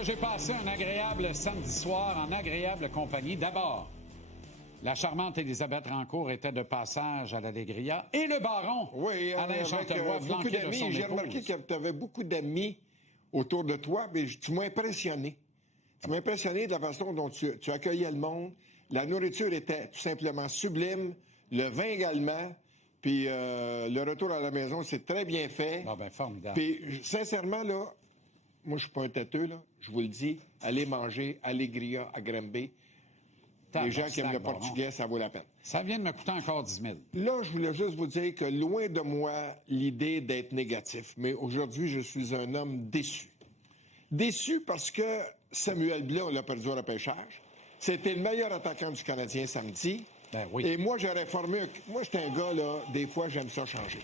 que j'ai passé un agréable samedi soir en agréable compagnie. D'abord, la charmante Élisabeth Rancourt était de passage à l'Allégria et le baron, oui, Alain Chantelois, beaucoup flanqué de son d'amis. J'ai épouse. remarqué que tu avais beaucoup d'amis autour de toi, mais tu m'as impressionné. Tu m'as impressionné de la façon dont tu accueillais le monde. La nourriture était tout simplement sublime, le vin également, puis le retour à la maison, c'est très bien fait. Ah ben, formidable. Puis, sincèrement, là, moi, je suis pas un têteux, là. Je vous le dis, allez manger Allégria à Granby. Les gens qui aiment le portugais, ça vaut la peine. Ça vient de me coûter encore 10 000. Là, je voulais juste vous dire que loin de moi l'idée d'être négatif, mais aujourd'hui, je suis un homme déçu. Déçu parce que Samuel Blais, on l'a perdu au repêchage. C'était le meilleur attaquant du Canadien samedi. Ben oui. Et moi, j'aurais formé... Moi, j'étais un gars, là, des fois, j'aime ça changer.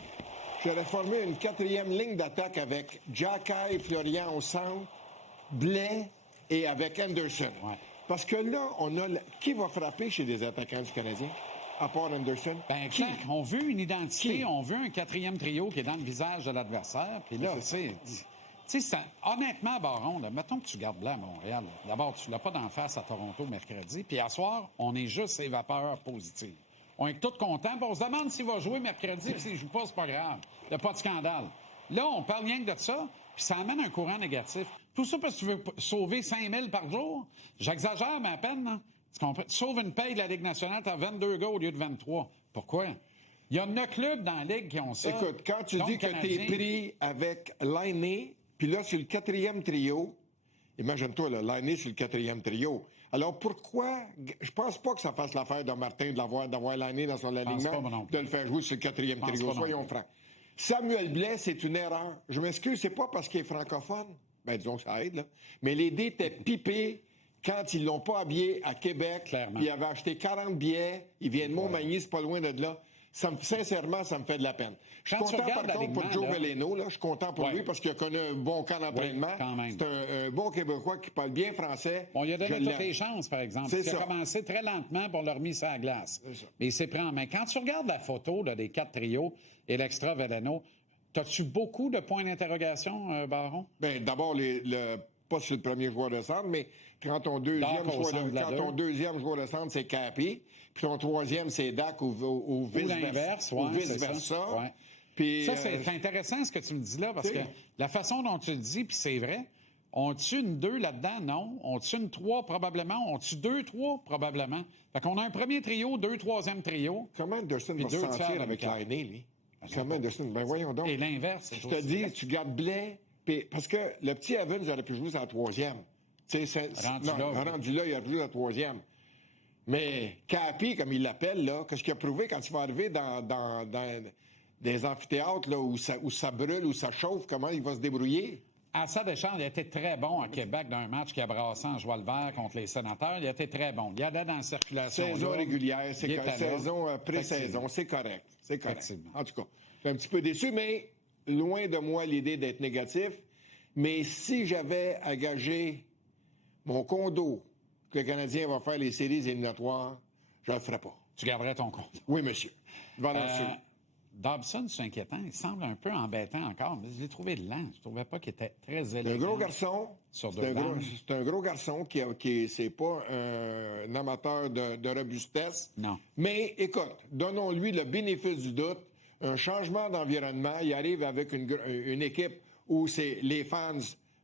J'aurais formé une quatrième ligne d'attaque avec Jacky et Florian au centre, Blais et avec Anderson. Ouais. Parce que là, on a... Qui va frapper chez des attaquants du Canadien, à part Anderson? Ben, exact. On veut une identité, on veut un quatrième trio qui est dans le visage de l'adversaire. Puis là, tu sais, honnêtement, Baron, là, mettons que tu gardes Blais à Montréal. Là. D'abord, tu l'as pas d'en face à Toronto mercredi. Puis à soir, on est juste ses vapeurs positives. On est tous contents. Puis on se demande s'il va jouer mercredi. Puis s'il joue pas, c'est pas grave. Il n'y a pas de scandale. Là, on parle rien que de ça. Puis ça amène un courant négatif. Tout ça parce que tu veux sauver 5 000 par jour. J'exagère, mais à peine, là. Tu comprends? Tu sauves une paye de la Ligue nationale, tu as 22 gars au lieu de 23. Pourquoi? Il y a 9 clubs dans la Ligue qui ont ça. Écoute, quand tu dis que tu es pris avec Lainé, puis là, sur le quatrième trio, imagine-toi, là, Lainé sur le quatrième trio. Alors pourquoi... Je pense pas que ça fasse l'affaire de Martin d'avoir Lainé dans son alignement, de le faire jouer sur le quatrième trio. Soyons francs. Samuel Blais, c'est une erreur. Je m'excuse, c'est pas parce qu'il est francophone. Ben, disons que ça aide, là. Mais les dés étaient pipés quand ils l'ont pas habillé à Québec. Clairement. Il avait acheté 40 billets. Il vient de Montmagny, c'est pas loin de là. Sincèrement, ça me fait de la peine. Je suis content, par contre, pour Joe Veleno. Je suis content pour lui parce qu'il a connu un bon camp d'entraînement. Oui, c'est un bon Québécois qui parle bien français. On lui a donné toutes les chances, par exemple. Il a commencé très lentement pour leur remise à la glace. Mais il s'est pris en main. Quand tu regardes la photo là, des 4 trios et l'extra Veleno, as-tu beaucoup de points d'interrogation, Baron? Bien, d'abord, pas sur le premier joueur de centre, mais quand ton deuxième joueur de centre, c'est Capi, puis ton troisième, c'est Dak ou vice-versa. Ou vice-versa. Ouais. Puis, ça, c'est intéressant ce que tu me dis là, parce que la façon dont tu le dis, puis c'est vrai, on tue une 2 là-dedans? Non. On tue une 3 probablement. On tue 2-3 probablement. Fait qu'on a un premier trio, 2 troisième trio. Comment Anderson va se sentir avec Lainé, lui? Comment Anderson? Ben voyons donc. Et l'inverse. Je te dis, tu gardes Blais. Parce que le petit Evans aurait pu jouer sur la troisième. Rendu là, il aurait pu jouer sur la troisième. Mais Capi, comme il l'appelle, là, qu'est-ce qu'il a prouvé quand il va arriver dans des amphithéâtres là, où ça brûle, où ça chauffe, comment il va se débrouiller? Assa Deschamps, il a été très bon à Québec dans un match qui a brassé en joie le vert contre les Sénateurs. Il a été très bon. Il allait dans la circulation. Saison régulière, c'est correct. Saison pré-saison, c'est correct. C'est correct. En tout cas, je suis un petit peu déçu, mais loin de moi l'idée d'être négatif. Mais si j'avais à gager mon condo que le Canadien va faire les séries éliminatoires, je ne le ferais pas. Tu garderais ton compte? Oui, monsieur. Dobson, c'est inquiétant. Il semble un peu embêtant encore, mais je l'ai trouvé lent. Je ne trouvais pas qu'il était très élégant. C'est un gros garçon. C'est un gros garçon qui c'est pas un amateur de robustesse. Non. Mais écoute, donnons-lui le bénéfice du doute. Un changement d'environnement. Il arrive avec une équipe où les fans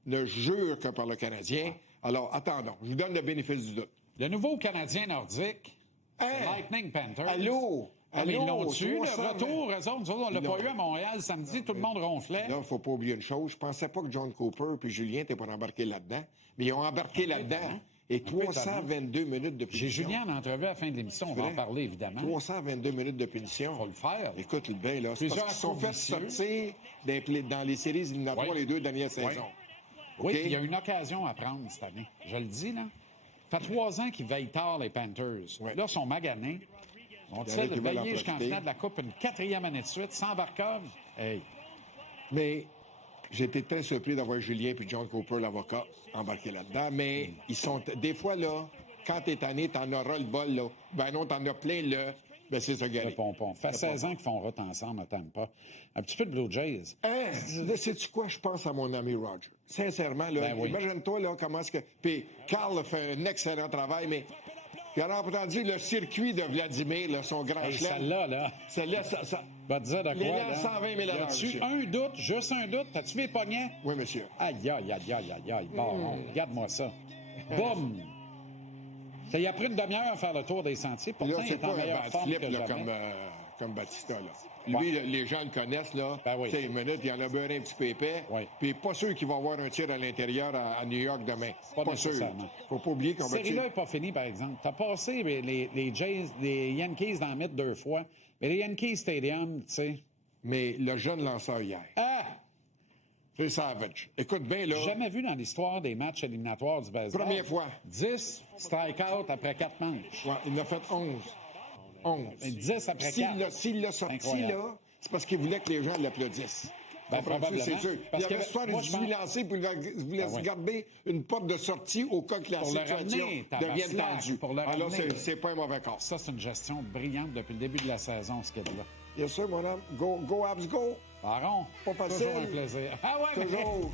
ne jurent que par le Canadien. Alors, attendons. Je vous donne le bénéfice du doute. Le nouveau Canadien nordique, Lightning Panthers. Allô? Mais ils l'ont tué, le retour, eux autres, on l'a pas eu à Montréal samedi, tout le monde ronflait. Là, il ne faut pas oublier une chose. Je pensais pas que John Cooper et Julien n'étaient pas embarqués là-dedans. Mais ils ont embarqué là-dedans. Et 322 minutes de punition. J'ai Julien en entrevue à la fin de l'émission, on va en parler, évidemment. 322 minutes de punition. Faut le faire. Écoute, le bien, là. C'est parce qu'ils sont fait sortir dans les séries éliminatoires les 2 dernières saisons. Oui, il y a une occasion à prendre cette année. Je le dis, là. Ça fait 3 ans qu'ils veillent tard, les Panthers. Là, ils sont maganés. On essaie de veiller jusqu'en finale de la Coupe une 4e année de suite, sans Barkov. Hey. Mais j'ai été très surpris d'avoir Julien puis John Cooper, l'avocat, embarqué là-dedans. Mais ils sont... Des fois, là, quand t'es tanné, t'en auras le bol, là. Ben non, t'en as plein, là. Ben c'est ça, gars. Le pompon. Ça fait 16 ans qu'ils font route ensemble, à Tampa. Un petit peu de Blue Jays. là, sais-tu quoi? Je pense à mon ami Roger. Sincèrement, là, Ben oui. imagine-toi là, comment est-ce que... Puis Carl a fait un excellent travail, mais j'ai entendu le circuit de Vladimir, là, son grand Hey, chelem. celle-là, là. Celle-là, ça... Va te dire de Il est quoi, là à là? 120 000 à As-tu l'heure, un doute, juste un doute? T'as-tu vu les poignets? Oui, monsieur. Aïe, aïe, aïe, aïe, aïe, aïe. Bon, regarde-moi ça. Boum! Ça y a pris une demi-heure à faire le tour des sentiers. Puis là, Pourtant, il c'est est en pas un meilleure forme backflip que là, jamais. comme Batista. Là. Lui, les gens le connaissent. Là. Ben oui. Tu sais, une minute, il en a beurré un petit peu épais. Oui. Puis pas sûr qu'il va avoir un tir à l'intérieur à New York demain. Pas sûr. nécessairement. Faut pas oublier qu'on va Cette série-là n'est pas finie, par exemple. T'as passé les Jays, les Yankees dans le mythe 2 fois. Mais les Yankees Stadium, tu sais... Mais le jeune lanceur hier, Ah! c'est savage. Écoute bien, là. Jamais vu dans l'histoire des matchs éliminatoires du baseball. Première fois. 10 strikeouts après 4 manches. Ouais, il en a fait 11. 11. 10 après 4. S'il l'a sorti, Incroyable. là, c'est parce qu'il voulait que les gens l'applaudissent. Ben, Comprends-tu? probablement. C'est sûr. Parce Il que avait soit moi, une je pense- 18 lancés, puis il voulait se oui. garder une porte de sortie au cas que la Pour le situation ramener, devienne tabarnak, tendue. pour le Alors, ramener. c'est pas un mauvais cas. Ça, c'est une gestion brillante depuis le début de la saison, ce qu'il y a là. Bien sûr, mon homme. Go, Habs, go! Baron, Pas facile. toujours un plaisir. Ah ouais, mais- Toujours.